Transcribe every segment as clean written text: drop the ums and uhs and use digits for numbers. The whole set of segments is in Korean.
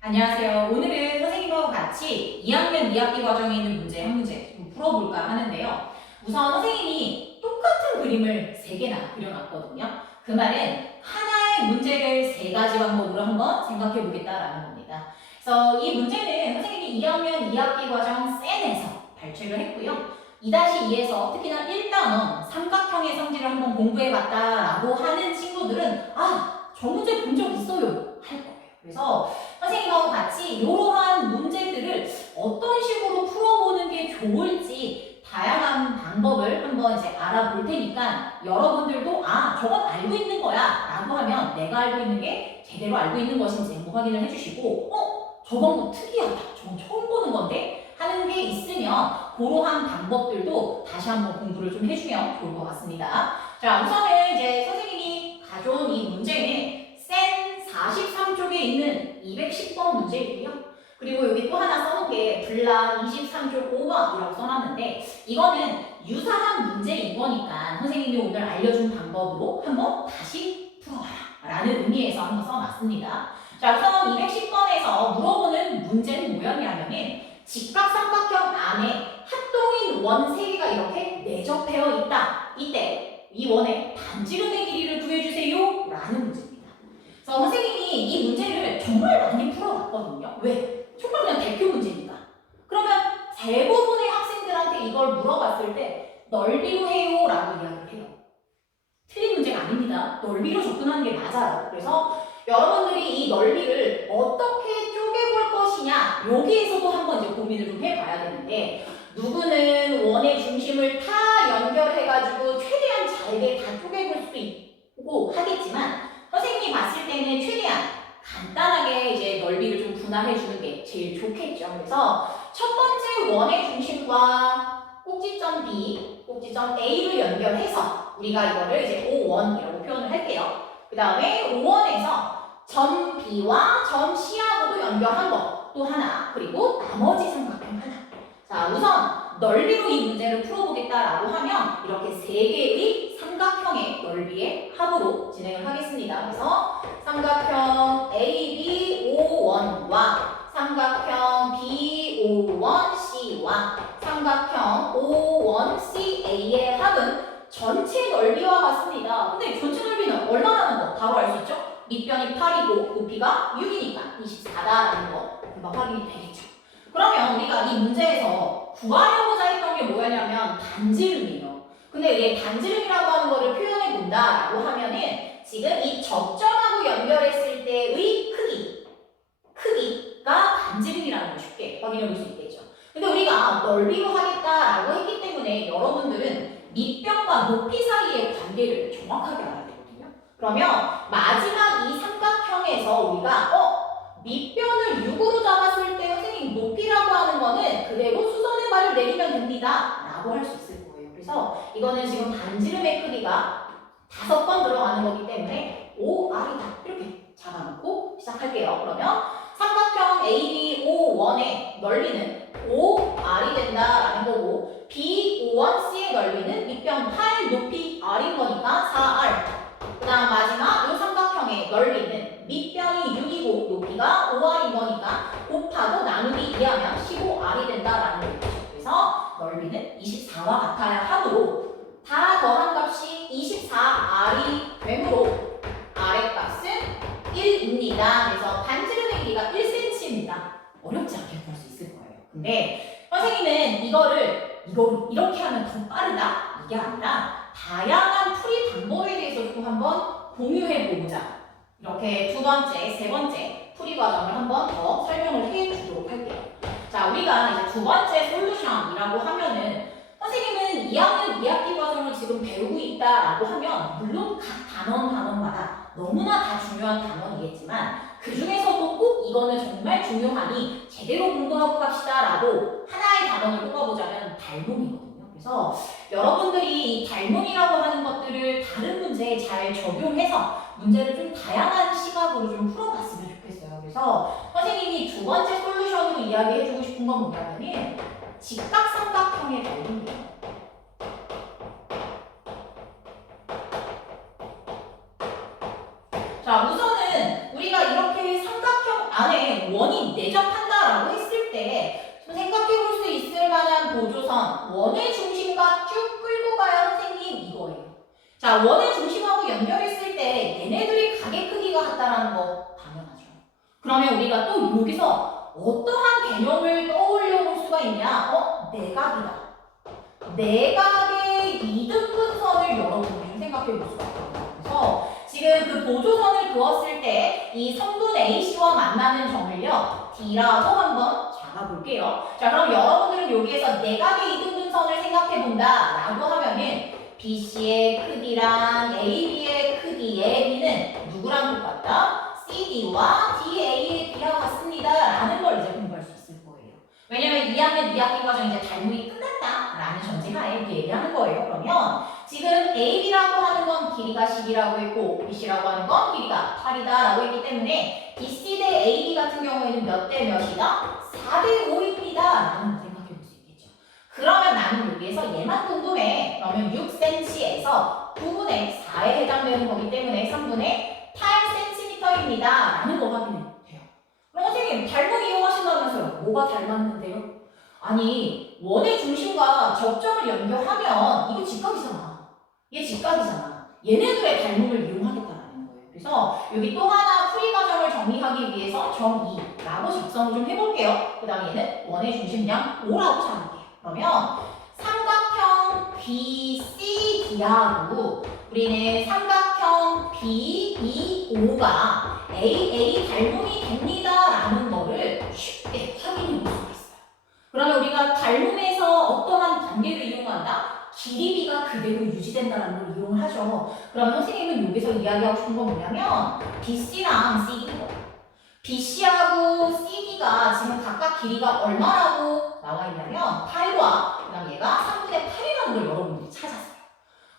안녕하세요. 오늘은 선생님하고 같이 2학년 2학기 과정에 있는 문제 한 문제 좀 풀어볼까 하는데요. 우선 선생님이 똑같은 그림을 3개나 그려놨거든요. 그 말은 하나의 문제를 3가지 방법으로 한번 생각해 보겠다라는 겁니다. 그래서 이 문제는 선생님이 2학년 2학기 과정 센에서 발췌를 했고요. 2-2에서 특히나 1단원 삼각형의 성질을 한번 공부해봤다라고 하는 친구들은 저 문제 본 적 있어요 할 거예요. 그래서 선생님하고 같이 이러한 문제들을 어떤 식으로 풀어보는 게 좋을지 다양한 방법을 한번 이제 알아볼 테니까 여러분들도 저건 알고 있는 거야 라고 하면 내가 알고 있는 게 제대로 알고 있는 것인지 한번 확인을 해주시고 저건 뭐 특이하다 저건 처음 보는 건데 하는 게 있으면 그러한 방법들도 다시 한번 공부를 좀 해주면 좋을 것 같습니다. 자, 우선은 이제 선생님이 가져온 이 문제는 센 43쪽에 있는 210번 문제이고요. 그리고 여기 또 하나 써놓은 게 블락 23쪽 5번이라고 써놨는데 이거는 유사한 문제인 거니까 선생님이 오늘 알려준 방법으로 한번 다시 풀어봐라 라는 의미에서 한번 써놨습니다. 자, 우선 210번에서 물어보는 문제는 뭐였냐면은 직각삼각형 안에 합동인 원 3개가 이렇게 내접되어 있다. 이때 이 원의 반지름의 길이를 구해주세요 라는 문제입니다. 그래서 선생님이 이 문제를 정말 많이 풀어봤거든요. 왜? 정말 그냥 대표 문제니까. 그러면 대부분의 학생들한테 이걸 물어봤을 때 넓이로 해요 라고 이야기를 해요. 틀린 문제가 아닙니다. 넓이로 접근하는 게 맞아요. 그래서 여러분들이 이 넓이를 어떻게 쪼개볼 것이냐 여기에서도 한번 이제 고민을 좀 해봐야 되는데 누구는 원의 중심을 다 연결해가지고 최대한 잘게 다 쪼개볼 수도 있고 하겠지만 선생님이 봤을 때는 최대한 간단하게 이제 넓이를 좀 분할해 주는 게 제일 좋겠죠. 그래서 첫 번째 원의 중심과 꼭지점 B, 꼭지점 A를 연결해서 우리가 이거를 이제 O1이라고 표현을 할게요. 그 다음에 O1에서 점 B와 점 C하고도 연결한 거 또 하나, 그리고 나머지 삼각형 하나. 자, 우선 넓이로 이 문제를 풀어보겠다라고 하면 이렇게 3개의 삼각형의 넓이의 합으로 진행을 하겠습니다. 그래서 삼각형 ABO1과 삼각형 BO1C와 삼각형 O1CA의 합은 전체 넓이와 같습니다. 근데 전체 넓이는 얼마라는 거 바로 알 수 있죠? 밑변이 8이고 높이가 6이니까 24다라는 거 금방 확인이 되겠죠. 그러면 우리가 이 문제에서 구하려고자 했던 게 뭐였냐면 반지름이에요. 근데 이게 반지름이라고 하는 거를 표현해 본다라고 하면은 지금 이 접점하고 연결했을 때의 크기가 반지름이라는 걸 쉽게 확인해 볼 수 있겠죠. 근데 우리가 넓이로 하겠다라고 했기 때문에 여러분들은 밑변과 높이 사이의 관계를 정확하게 알아야 되거든요. 그러면 마지막 이 삼각형에서 우리가 밑변을 6으로 잡았을 때 선생님 높이라고 하는 거는 그대로 수선의 발을 내리면 됩니다 라고 할 수 있을 거예요. 그래서 이거는 지금 반지름의 크기가 5번 들어가는 거기 때문에 OR이다 이렇게 잡아놓고 시작할게요. 그러면 삼각형 ABO1의 넓이는 OR이 된다라는 거고 BO1C의 넓이는 밑변 8 높이 R인 거니까 4R. 그 다음 마지막 이 삼각형의 넓이는 밑변이 6이고 높이가 5R인 거니까 곱하고 나누기 2하면 15R이 된다라는 거죠. 그래서 넓이는 24와 같아야 하므로 다 더한 값이 24R이 되므로 R의 값은 1입니다. 그래서 반지름의 길이가 1cm입니다. 어렵지 않게 구할 수 있을 거예요. 근데 선생님은 이거를 이렇게 하면 더 빠르다? 이게 아니라 다양한 풀이 방법에 대해서 또 한번 공유해 보자. 이렇게 2번째, 3번째 풀이 과정을 한번 더 설명을 해 주도록 할게요. 자, 우리가 이제 2번째 솔루션이라고 하면은 선생님은 2학년 2학기 과정을 지금 배우고 있다라고 하면 물론 각 단원마다 너무나 다 중요한 단원이겠지만 그 중에서도 꼭 이거는 정말 중요하니 제대로 공부하고 갑시다라고 하나의 단원을 꼽아보자면 발몽이거든요. 그래서 여러분들이 이 발몽이라고 하는 것들을 다른 문제에 잘 적용해서 문제를 좀 다양한 시각으로 좀 풀어봤으면 좋겠어요. 그래서 선생님이 2번째 솔루션으로 이야기해주고 싶은 건 뭐냐면은 직각삼각형의 넓이예요. 자, 우선은 우리가 이렇게 삼각형 안에 원이 내접한다라고 했을 때 생각해 볼 수 있을 만한 보조선, 원의 중심과 쭉 끌고 가야 선생님 이거예요. 자, 원의 중심하고 연결했을 때 얘네들이 가게 크기가 같다라는 거 당연하죠. 그러면 우리가 또 여기서 어떠한 개념을 떠올려 볼 수가 있냐? 내각이다. 내각의 이등분선을 여러분이 좀 생각해 볼 수가 있거든요. 그래서 지금 그 보조선을 그었을 때 이 성분 AC와 만나는 점을요, D라고 한번 잡아볼게요. 자, 그럼 여러분들은 여기에서 내각의 이등분선을 생각해 본다라고 하면은 BC의 크기랑 AB의 크기의 B는 누구랑 똑같다? CD와 DA의 B와 같습니다. 라는 걸 이제 공부할 수 있을 거예요. 왜냐면 2학년 2학기 과정 이제 달문이 끝났다라는 전제하에 이렇게 얘기하는 거예요. 그러면 지금 AB라고 하는 건 길이가 10이라고 했고 BC라고 하는 건 길이가 8이다라고 했기 때문에 BC 대 AB 같은 경우에는 몇 대 몇이다? 4대 5입니다. 라는 걸 생각해 볼 수 있겠죠. 그러면 나는 여기에서 얘만 궁금해. 그러면 6cm에서 9분의 4에 해당되는 거기 때문에 3분의 8cm입니다. 라는 거 확인해 돼요. 그럼 선생님, 달문 이용하신다면서요? 뭐가 닮았는데요? 아니, 원의 중심과 접점을 연결하면 이거 직각이잖아. 얘 직각이잖아. 얘네들의 닮음을 이용하겠다라는 거예요. 그래서 여기 또 하나 풀이 과정을 정리하기 위해서 정2라고 작성을 좀 해볼게요. 그 다음에 얘는 원의 중심량 5라고 잡을게요. 그러면 삼각형 BCD하고 우리는 삼각형 BEO가 AA 닮음이 됩니다라는 거를 쉽게 확인해 볼 수가 있어요. 그러면 우리가 닮음에서 어떠한 관계를 이용한다? 길이비가 그대로 유지된다는 걸 이용을 하죠. 그럼 선생님은 여기서 이야기하고 싶은 건 뭐냐면 BC랑 CD인 거예요. BC하고 CD가 지금 각각 길이가 얼마라고 나와 있냐면 8과 그다음 얘가 3분의 8이라는 걸 여러분들이 찾았어요.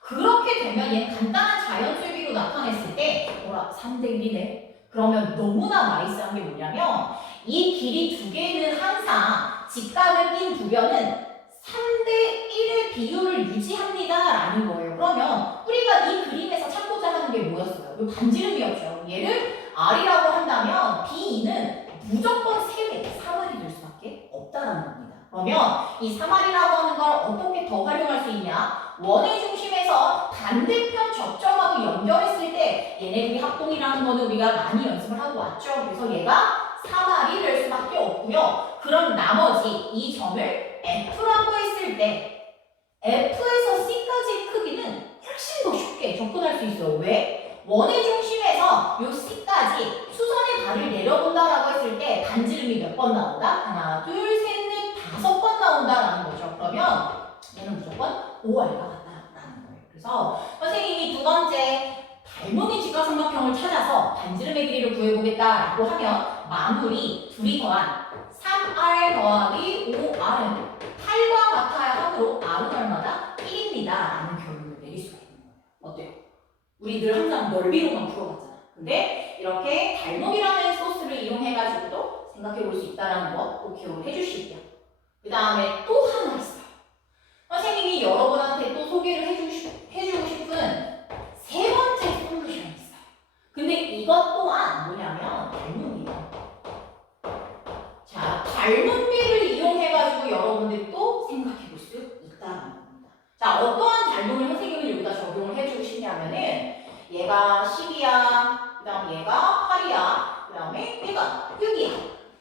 그렇게 되면 얘는 간단한 자연수비로 나타냈을 때 3대 1이네. 그러면 너무나 나이스한 게 뭐냐면 이 길이 두 개는 항상 직각을 낀 두 변은 3대 1의 비율을 유지합니다라는 거예요. 그러면 우리가 이 그림에서 찾고자 하는 게 뭐였어요? 이 반지름이었죠. 얘를 R이라고 한다면 B2는 무조건 3배, 3R이 될 수밖에 없다라는 겁니다. 그러면 이 3R이라고 하는 걸 어떻게 더 활용할 수 있냐? 원의 중심에서 반대편 접점하고 연결했을 때 얘네들이 합동이라는 거는 우리가 많이 연습을 하고 왔죠. 그래서 얘가 3R이 될 수밖에 없고요. 그럼 나머지 이 점을 F라고 했을 때 F에서 C까지의 크기는 훨씬 더 쉽게 접근할 수 있어요. 왜? 원의 중심에서 요 C까지 수선의 발을 내려본다라고 했을 때 반지름이 몇 번 나온다? 하나, 둘, 셋, 넷, 5번 나온다라는 거죠. 그러면 얘는 무조건 5R과 같다라는 거예요. 그래서 선생님이 두 번째 닮음인 직각삼각형을 찾아서 반지름의 길이를 구해보겠다라고 하면 마무리 둘이 더한 3R 더하기 5R은 8과 같아야 하므로 R은 얼마다? 1입니다. 라는 결론을 내릴 수가 있는 거예요. 어때요? 우리 늘 항상 넓이로만 풀어봤잖아. 근데 이렇게 닮음이라는 소스를 이용해가지고도 생각해 볼 수 있다는 거 꼭 기억을 해주시고요. 그 다음에 또 하나 있어요. 선생님이 여러분한테 또 소개를 해주고 싶은 세 번째 솔루션이 있어요. 근데 이것 또한 뭐냐면 닮음이에요. 자, 닮음비를 이용해가지고 여러분들이 또 생각해 볼 수 있다는 겁니다. 자, 어떠한 닮음을 선생님은 여기다 적용을 해주고 싶냐면은 얘가 10이야, 그 다음 얘가 8이야, 그 다음에 얘가 6이야.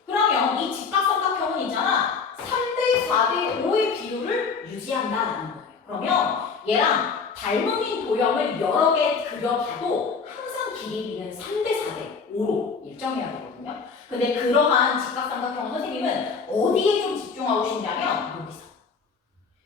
그러면 이 직각삼각형은 있잖아. 3대 4대 5의 비율을 유지한다라는 거예요. 그러면 얘랑 닮음인 도형을 여러 개 그려봐도 항상 길이는 3대 4대 5로 일정해야 되거든요. 근데 그러한 직각삼각형 선생님은 어디에 좀 집중하고 싶냐면 여기서.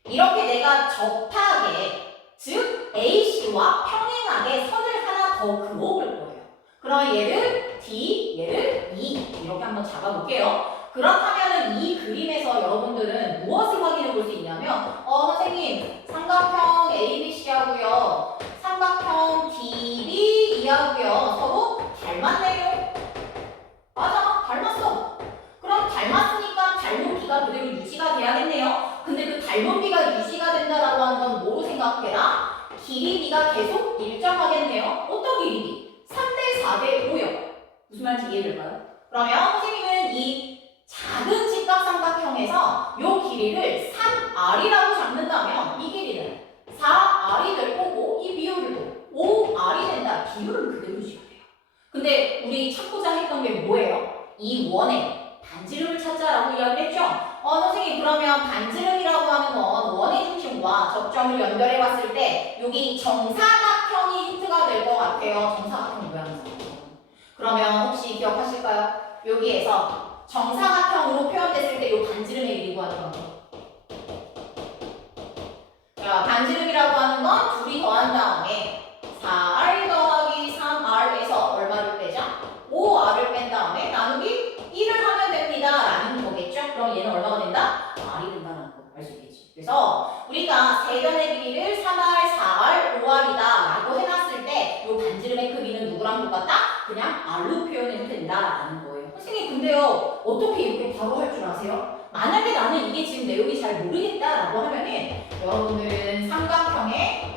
이렇게 내가 접하게, 즉 AC와 평행하게 선을 하나 더 그어볼 거예요. 그럼 얘를 D, 얘를 E 이렇게 한번 잡아볼게요. 그렇다면 이 그림에서 여러분들은 무엇을 확인해 볼 수 있냐면 선생님 삼각형 ABC하고요 삼각형 DBE하고요 서로 닮았네요. 맞아, 닮았어. 그럼 닮았으니까 닮은비가 그대로 유지가 돼야겠네요. 근데 그 닮은비가 유지가 된다라고 하는 건 뭐로 생각해라? 길이비가 계속 일정하겠네요. 어떤 길이비? 3대 4대 5요. 무슨 말인지 이해될까요? 그러면 선생님은 이 작은 직각삼각형에서 이 길이를 3r이라고 잡는다면 이 길이는 4r이 될 거고 이 비율도 5r이 된다. 비율은 그대로 지어야 돼요. 근데 우리 찾고자 했던 게 뭐예요? 이 원의 반지름을 찾자라고 이야기를 했죠? 선생님 그러면 반지름이라고 하는 건 원의 중심과 접점을 연결해 봤을 때 여기 정사각형이 힌트가 될 것 같아요. 정사각형 모양이죠. 그러면 혹시 기억하실까요? 여기에서 정사각형으로 표현됐을 때 이 반지름의 길이 구하는 거. 자, 반지름이라고 하는 건 둘이 더한 다음에 4r 더하기 3r에서 얼마를 빼죠? 5r을 뺀 다음에 나누기 1을 하면 됩니다. 라는 거겠죠? 그럼 얘는 얼마가 된다? r이 된다는 거 알 수 있겠지. 그래서 우리가 세변의 길이를 3r, 4r, 5r이다 라고 해놨을 때 이 반지름의 크기는 누구랑 똑같다? 그냥 r로 표현해도 된다라는 거예요. 선생님 근데요 어떻게 이렇게 바로 할 줄 아세요? 만약에 나는 이게 지금 내용이 잘 모르겠다라고 하면은 여러분들은 삼각형의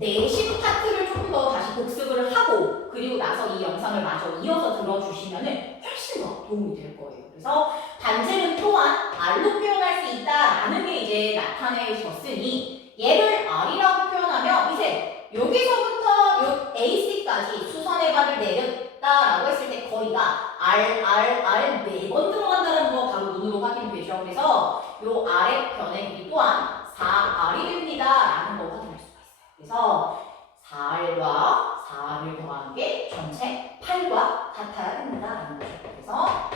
내심 파트를 조금 더 다시 복습을 하고 그리고 나서 이 영상을 마저 이어서 들어주시면은 훨씬 더 도움이 될 거예요. 그래서 반지름 또한 r로 표현할 수 있다라는 게 이제 나타내졌으니 얘를 r이라고 표현하면 이제 여기서부터 요 AC까지 수선의 발을 내렸다라고 했을 때 거리가 R 4번 들어간다는 거 바로 눈으로 확인되죠. 그래서 요 아래 변의 길이 또한 4r이 됩니다. 라는 거 확인할 수가 있어요. 그래서 4r과 4r을 더한 게 전체 8과 같아야 됩니다. 라는 거죠. 그래서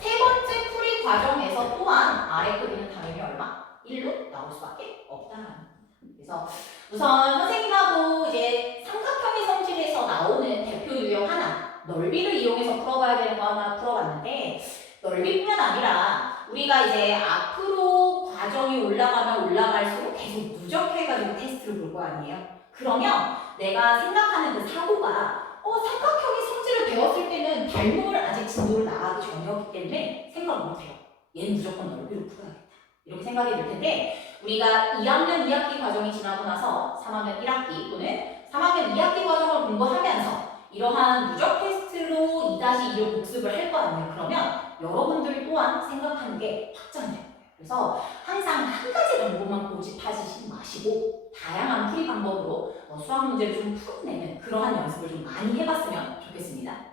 세 번째 풀이 과정에서 또한 R의 크기는 당연히 얼마? 1로 나올 수밖에 없다라는 겁니다. 그래서 우선 선생님하고 이제 삼각형의 성질에서 나오는 대표 유형 하나, 넓이를 이용해서 풀어봐야 되는 거 하나 풀어봤는데 넓이뿐만 아니라 우리가 이제 앞으로 과정이 올라가면 올라갈수록 계속 누적해가지고 테스트를 볼 거 아니에요? 그러면 내가 생각하는 그 사고가 삼각형의 성질을 배웠을 때는 발목을 아직 진도를 나가기 전이었기 때문에 생각 못해요. 얘는 무조건 넓이로 풀어야겠다. 이렇게 생각이 들 텐데 우리가 2학년 2학기 과정이 지나고 나서 3학년 1학기 또는 3학년 2학기 과정을 공부하면서 이러한 누적 테스트로 2-2를 복습을 할 거 아니에요. 그러면 여러분들 또한 생각하는 게 확장돼요. 그래서 항상 한 가지 방법만 고집하지 마시고 다양한 풀이 방법으로 수학 문제를 좀 풀어내는 그러한 연습을 좀 많이 해봤으면 좋겠습니다.